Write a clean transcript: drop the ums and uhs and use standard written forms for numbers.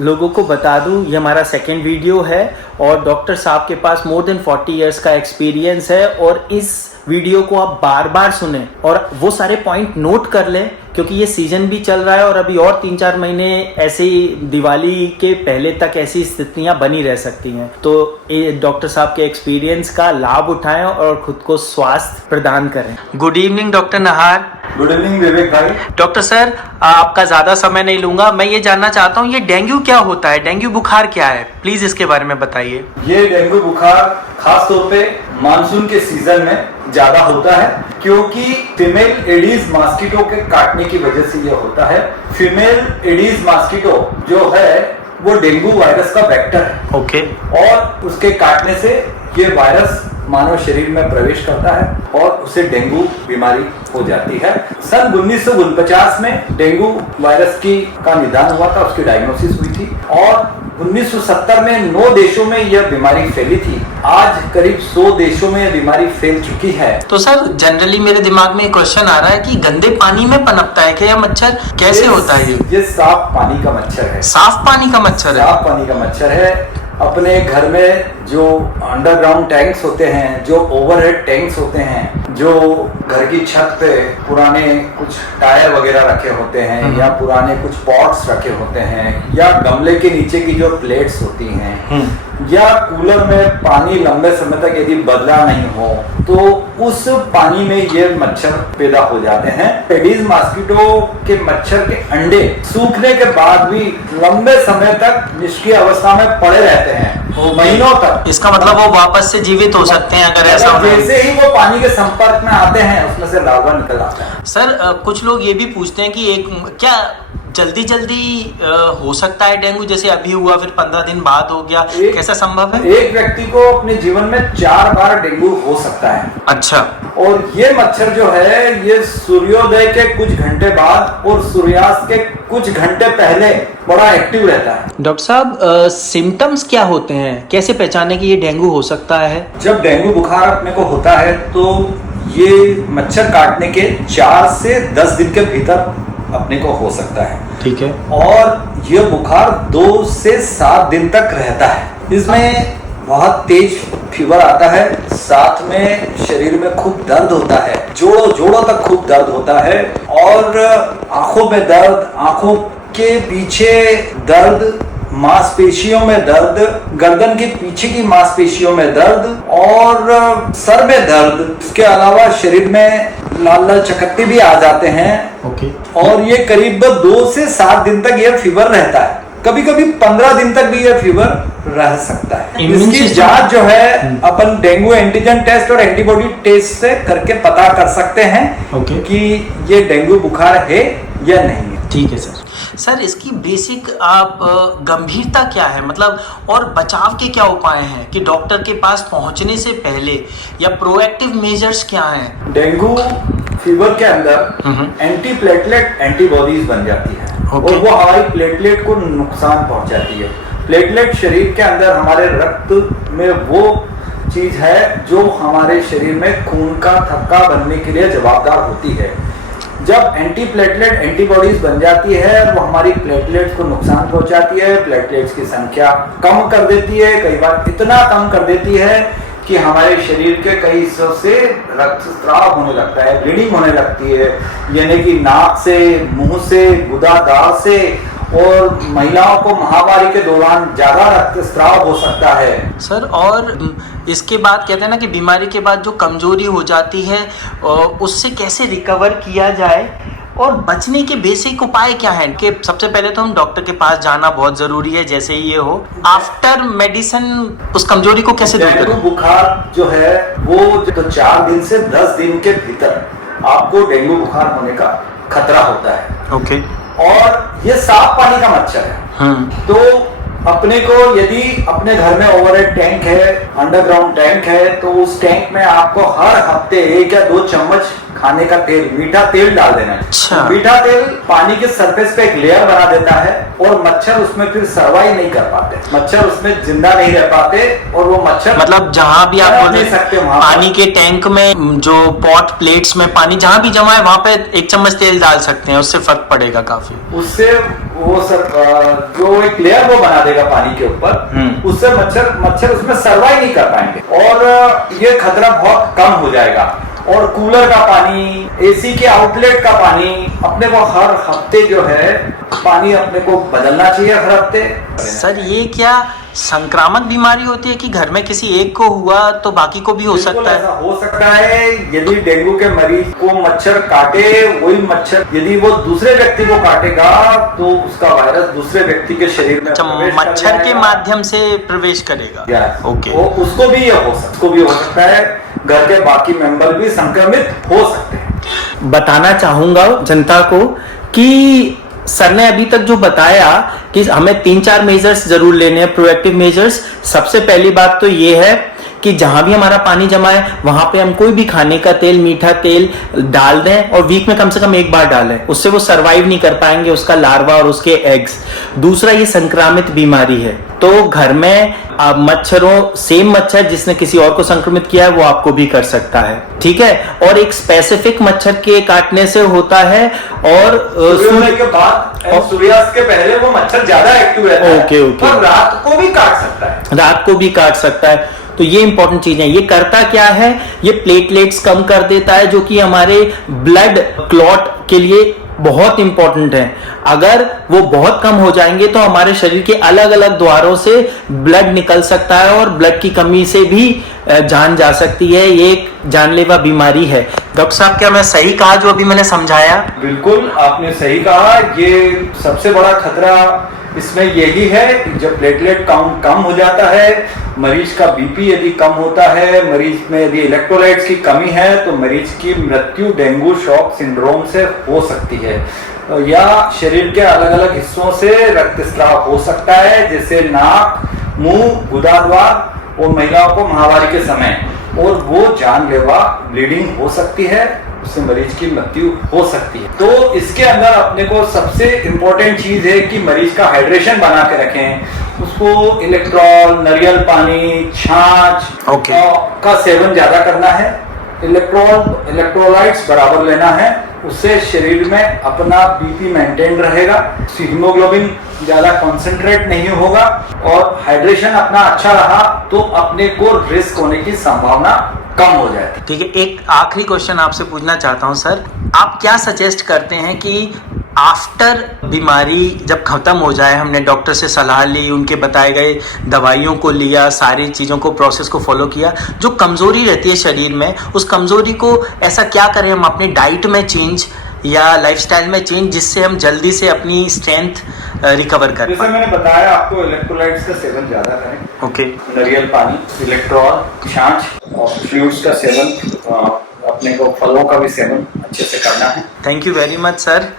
लोगों को बता दूं, ये हमारा सेकंड वीडियो है और डॉक्टर साहब के पास मोर देन 40 इयर्स का एक्सपीरियंस है और इस वीडियो को आप बार बार सुने और वो सारे पॉइंट नोट कर लें, क्योंकि ये सीजन भी चल रहा है और अभी और 3-4 महीने ऐसे ही दिवाली के पहले तक ऐसी स्थितियां बनी रह सकती हैं। तो ये डॉक्टर साहब के एक्सपीरियंस का लाभ उठाएं और खुद को स्वास्थ्य प्रदान करें। गुड इवनिंग डॉक्टर नहार। गुड इवनिंग विवेक भाई। डॉक्टर सर, आपका ज़्यादा समय नहीं लूंगा। मैं ये जानना चाहता हूँ, ये डेंगू क्या होता है, डेंगू बुखार क्या है, प्लीज इसके बारे में बताइए। ये डेंगू बुखार खास तौर पे मानसून के सीजन में ज्यादा होता है, क्योंकि फीमेल एडीज मॉस्किटो के काटने की वजह से ये होता है। फीमेल एडीज मॉस्किटो जो है वो डेंगू वायरस का वेक्टर है। ओके। और उसके काटने से ये वायरस मानव शरीर में प्रवेश करता है और उसे डेंगू बीमारी हो जाती है। सन 1949 में डेंगू वायरस का निदान हुआ था, उसकी डायग्नोसिस हुई थी और 1970 में 9 देशों में यह बीमारी फैली थी। आज करीब 100 देशों में यह बीमारी फैल चुकी है। तो सर, जनरली मेरे दिमाग में एक क्वेश्चन आ रहा है कि गंदे पानी में पनपता है क्या यह मच्छर, कैसे होता है ये साफ पानी का मच्छर है। साफ पानी का मच्छर है? साफ पानी का मच्छर है। अपने घर में जो अंडरग्राउंड टैंक्स होते हैं, जो ओवरहेड टैंक्स होते हैं, जो घर की छत पे पुराने कुछ टायर वगैरह रखे होते हैं या पुराने कुछ पॉट्स रखे होते हैं या गमले के नीचे की जो प्लेट्स होती हैं या कूलर में पानी लंबे समय तक यदि बदला नहीं हो तो उस पानी में ये मच्छर पैदा हो जाते हैं। एडीज मॉस्किटो के मच्छर के अंडे सूखने के बाद भी लंबे समय तक निष्क्रिय अवस्था में पड़े रहते हैं, महीनों तक। इसका मतलब वो वापस से जीवित हो सकते हैं अगर ऐसा हो। जैसे ही वो पानी के संपर्क में आते हैं उसमें से लार्वा निकल आता है। सर, कुछ लोग ये भी पूछते हैं कि क्या जल्दी हो सकता है डेंगू, जैसे अभी हुआ फिर 15 दिन बाद हो गया, कैसा संभव है? एक व्यक्ति को अपने जीवन में 4 बार डेंगू हो सकता है। अच्छा। और ये मच्छर जो है ये सूर्योदय के कुछ घंटे बाद और सूर्यास्त के कुछ घंटे पहले बड़ा एक्टिव रहता है। डॉक्टर साहब, सिम्टम्स क्या होते हैं, कैसे पहचाने कि ये डेंगू हो सकता है? जब डेंगू बुखार अपने को होता है तो ये मच्छर काटने के 4 से 10 दिन के भीतर अपने को हो सकता है। ठीक है। और ये बुखार 2 से 7 दिन तक रहता है। इसमें बहुत तेज फीवर आता है, साथ में शरीर में खूब दर्द होता है, जोड़ों तक खूब दर्द होता है और आंखों में दर्द, आंखों के पीछे दर्द, मांसपेशियों में दर्द, गर्दन के पीछे की मांसपेशियों में दर्द और सर में दर्द। इसके अलावा शरीर में लाल चकत्ते भी आ जाते हैं। ओके। और ये करीब 2 से 7 दिन तक यह फीवर रहता है, कभी कभी 15 दिन तक भी यह फीवर रह सकता है। इसकी जांच जो है अपन डेंगू एंटीजन टेस्ट और एंटीबॉडी टेस्ट से करके पता कर सकते हैं कि ये डेंगू बुखार है या नहीं है। ठीक है सर। सर, इसकी बेसिक आप गंभीरता क्या है, मतलब और बचाव के क्या उपाय हैं कि डॉक्टर के पास पहुंचने से पहले, या प्रोएक्टिव मेजर्स क्या हैं? डेंगू फीवर के अंदर एंटी प्लेटलेट एंटीबॉडीज बन जाती है और वो हमारी प्लेटलेट को नुकसान पहुंचाती है। प्लेटलेट शरीर के अंदर हमारे रक्त में वो चीज है जो हमारे शरीर में खून का थक्का बनने के लिए जवाबदार होती है। जब एंटी प्लेटलेट एंटीबॉडीज बन जाती है वो हमारी प्लेटलेट्स को नुकसान पहुंचाती है, प्लेटलेट्स की संख्या कम कर देती है, कई बार इतना कम कर देती है कि हमारे शरीर के कई हिस्सों से रक्तस्राव होने लगता है, ब्लीडिंग होने लगती है, यानी कि नाक से, मुंह से, गुदादार से। और महिलाओं को महामारी के दौरान ज्यादा रक्तस्राव हो सकता है। सर, और इसके बाद कहते हैं ना कि बीमारी के बाद जो कमजोरी हो जाती है उससे कैसे रिकवर किया जाए और बचने के बेसिक उपाय क्या हैं? कि सबसे पहले तो हम डॉक्टर के पास जाना बहुत जरूरी है, जैसे ही ये हो। आफ्टर मेडिसिन उस कमजोरी को कैसे दूर करें? डेंगू बुखार जो है वो 4 दिन से 10 दिन के भीतर आपको डेंगू बुखार होने का खतरा होता है। ओके। और ये साफ पानी का मच्छर है। तो अपने को यदि अपने घर में ओवरहेड टैंक है, अंडरग्राउंड टैंक है, तो उस टैंक में आपको हर हफ्ते 1 या 2 चम्मच खाने का तेल, मीठा तेल डाल देना है। अच्छा। मीठा तेल पानी के सरफेस पे एक लेयर बना देता है और मच्छर उसमें फिर सर्वाइव नहीं कर पाते, मच्छर उसमें जिंदा नहीं रह पाते और वो मच्छर मतलब जहाँ भी आप बोल सकते हो पानी के टैंक में जो पॉट प्लेट्स में पानी जहाँ भी जमा है वहाँ पे 1 चम्मच तेल डाल सकते हैं, उससे फर्क पड़ेगा काफी। उससे वो सर जो एक लेयर वो बना देगा पानी के ऊपर, उससे मच्छर उसमें सर्वाइव नहीं कर पाएंगे और ये खतरा बहुत कम हो जाएगा। और कूलर का पानी, एसी के आउटलेट का पानी अपने को हर हफ्ते जो है पानी अपने को बदलना चाहिए हर हफ्ते। सर ये क्या संक्रामक बीमारी होती है कि घर में किसी एक को हुआ तो बाकी को भी हो सकता है? ऐसा हो सकता है, यदि डेंगू के मरीज को मच्छर काटे, वही मच्छर यदि वो दूसरे व्यक्ति को काटेगा तो उसका वायरस दूसरे व्यक्ति के शरीर में मच्छर के माध्यम से प्रवेश करेगा। ओके, उसको भी ये हो सकता है, घर के बाकी मेंबर भी संक्रमित हो सकते हैं। बताना चाहूंगा जनता को कि सर ने अभी तक जो बताया कि हमें 3-4 मेजर्स जरूर लेने हैं, प्रोएक्टिव मेजर्स। सबसे पहली बात तो ये है कि जहां भी हमारा पानी जमा है वहां पे हम कोई भी खाने का तेल, मीठा तेल डाल दें और वीक में कम से कम एक बार डालें, उससे वो सरवाइव नहीं कर पाएंगे, उसका लार्वा और उसके एग्स। दूसरा, ये संक्रामित बीमारी है तो घर में मच्छरों, सेम मच्छर जिसने किसी और को संक्रमित किया है वो आपको भी कर सकता है, ठीक है। और एक स्पेसिफिक मच्छर के काटने से होता है और सूर्योदय के बाद और सूर्यास्त के पहले वो मच्छर ज्यादा एक्टिव रहता है। ओके। और रात को भी काट सकता है। तो ये इंपॉर्टेंट चीज है। ये करता क्या है, ये प्लेटलेट्स कम कर देता है जो कि हमारे ब्लड क्लॉट के लिए बहुत इंपॉर्टेंट है। अगर वो बहुत कम हो जाएंगे तो हमारे शरीर के अलग अलग द्वारों से ब्लड निकल सकता है और ब्लड की कमी से भी जान जा सकती है। ये एक जानलेवा बीमारी है। डॉक्टर साहब, क्या मैं सही कहा जो अभी मैंने समझाया? बिल्कुल आपने सही कहा। ये सबसे बड़ा खतरा इसमें यही है, जब प्लेटलेट काउंट कम हो जाता है, मरीज का बीपी यदि कम होता है, मरीज में यदि इलेक्ट्रोलाइट्स की कमी है तो मरीज की मृत्यु डेंगू शॉक सिंड्रोम से हो सकती है या शरीर के अलग अलग हिस्सों से रक्तस्राव हो सकता है, जैसे नाक, मुंह, गुदाद्वार और महिलाओं को माहवारी के समय, और वो जानलेवा ब्लीडिंग हो सकती है, उससे मरीज की मृत्यु हो सकती है। तो इसके अंदर अपने को सबसे इम्पोर्टेंट चीज है कि मरीज का हाइड्रेशन बना के रखें। उसको इलेक्ट्रॉल, नारियल पानी, छाछ का सेवन ज्यादा करना है। इलेक्ट्रोलाइट्स बराबर लेना है, उससे शरीर में अपना बीपी मेंटेन रहेगा, हीमोग्लोबिन ज्यादा कंसंट्रेट नहीं होगा और हाइड्रेशन अपना अच्छा रहा तो अपने को रिस्क होने की संभावना कम हो जाती है। ठीक है, एक आखिरी क्वेश्चन आपसे पूछना चाहता हूं सर, आप क्या सजेस्ट करते हैं कि आफ्टर बीमारी जब खत्म हो जाए, हमने डॉक्टर से सलाह ली, उनके बताए गए दवाइयों को लिया, सारी चीज़ों को, प्रोसेस को फॉलो किया, जो कमज़ोरी रहती है शरीर में, उस कमज़ोरी को ऐसा क्या करें हम अपनी डाइट में चेंज या लाइफस्टाइल में चेंज जिससे हम जल्दी से अपनी स्ट्रेंथ रिकवर करें? जैसे मैंने बताया आपको, इलेक्ट्रोलाइट्स का सेवन ज्यादा करें। ओके। नारियल पानी, इलेक्ट्रॉल, छाछ और फ्लूइड्स का सेवन, अपने को फलों का भी सेवन अच्छे से करना है। Thank you very much sir.